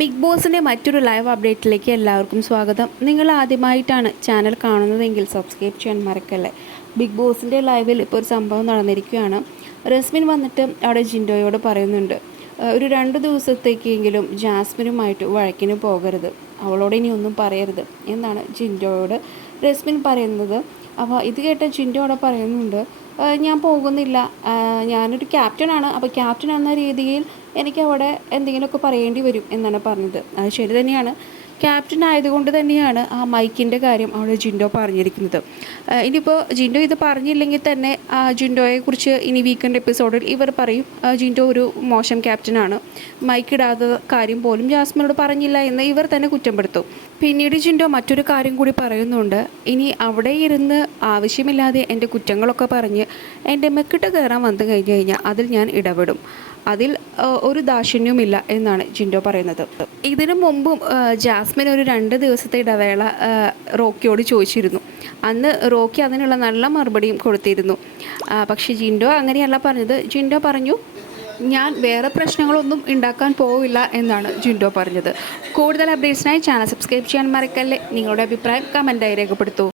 Big ബോസിന്റെ മറ്റൊരു live അപ്ഡേറ്റിലേക്ക് എല്ലാവർക്കും സ്വാഗതം. നിങ്ങൾ ആദ്യമായിട്ടാണ് ചാനൽ കാണുന്നതെങ്കിൽ സബ്സ്ക്രൈബ് ചെയ്യാൻ മറക്കല്ലേ? ബിഗ് ബോസിന്റെ ലൈവിൽ ഇപ്പോൾ ഒരു സംഭവം നടന്നിരിക്കുകയാണ്. റസ്മിൻ വന്നിട്ട് അവിടെ ജിൻഡോയോട് പറയുന്നുണ്ട്. ഒരു രണ്ട് ദിവസത്തേക്കെങ്കിലും ജാസ്മിനുമായിട്ട് വഴക്കിന് പോകരുത്. അവളോട് ഇനി ഒന്നും പറയരുത് എന്നാണ് ജിൻഡോയോട് റസ്മിൻ പറയുന്നത്. അപ്പോൾ ഇത് കേട്ട ജിൻഡോ അവിടെ പറയുന്നുണ്ട് ഞാൻ പോകുന്നില്ല. ഞാനൊരു ക്യാപ്റ്റനാണ് അപ്പോൾ ക്യാപ്റ്റൻ എന്ന രീതിയിൽ എനിക്ക് അവിടെ എന്തെങ്കിലുമൊക്കെ പറയേണ്ടി വരും എന്നാണ് പറഞ്ഞത്. അത് ശരി തന്നെയാണ്. ക്യാപ്റ്റൻ ആയതുകൊണ്ട് തന്നെയാണ് ആ മൈക്കിന്റെ കാര്യം അവിടെ ജിൻഡോ പറഞ്ഞിരിക്കുന്നത്. ഇനിയിപ്പോൾ ജിൻഡോ ഇത് പറഞ്ഞില്ലെങ്കിൽ തന്നെ ആ ജിൻഡോയെ കുറിച്ച് ഇനി വീക്കെൻഡ് എപ്പിസോഡിൽ ഇവർ പറയും ജിൻഡോ ഒരു മോശം ക്യാപ്റ്റനാണ് മൈക്ക് ഇടാത്ത കാര്യം പോലും ജാസ്മിനോട് പറഞ്ഞില്ല എന്ന് ഇവർ തന്നെ കുറ്റപ്പെടുത്തും പിന്നീട് ജിൻഡോ മറ്റൊരു കാര്യം കൂടി പറയുന്നുണ്ട്. ഇനി അവിടെ ഇരുന്ന് ആവശ്യമില്ലാതെ എന്റെ കുറ്റങ്ങളൊക്കെ പറഞ്ഞ് എന്റെ മെക്കിട്ട് കയറാൻ വന്നു കഴിഞ്ഞ് കഴിഞ്ഞാൽ അതിൽ ഞാൻ ഇടപെടും. അതിൽ ഒരു ദാക്ഷിണ്യവുമില്ല എന്നാണ് ജിൻഡോ പറയുന്നത്. ഇതിനു മുമ്പും ജാസ്മിൻ ഒരു രണ്ട് ദിവസത്തെ ഇടവേള റോക്കിയോട് ചോദിച്ചിരുന്നു. അന്ന് റോക്കി അതിനുള്ള നല്ല മറുപടിയും കൊടുത്തിരുന്നു. പക്ഷേ ജിൻഡോ അങ്ങനെയല്ല പറഞ്ഞത്. ജിൻഡോ പറഞ്ഞു ഞാൻ വേറെ പ്രശ്നങ്ങളൊന്നും ഉണ്ടാക്കാൻ പോവില്ല എന്നാണ് ജിൻഡോ പറഞ്ഞത്. കൂടുതൽ അപ്ഡേറ്റ്സിനായി ചാനൽ സബ്സ്ക്രൈബ് ചെയ്യാൻ മറക്കല്ലേ. നിങ്ങളുടെ അഭിപ്രായം കമന്റായി രേഖപ്പെടുത്തൂ.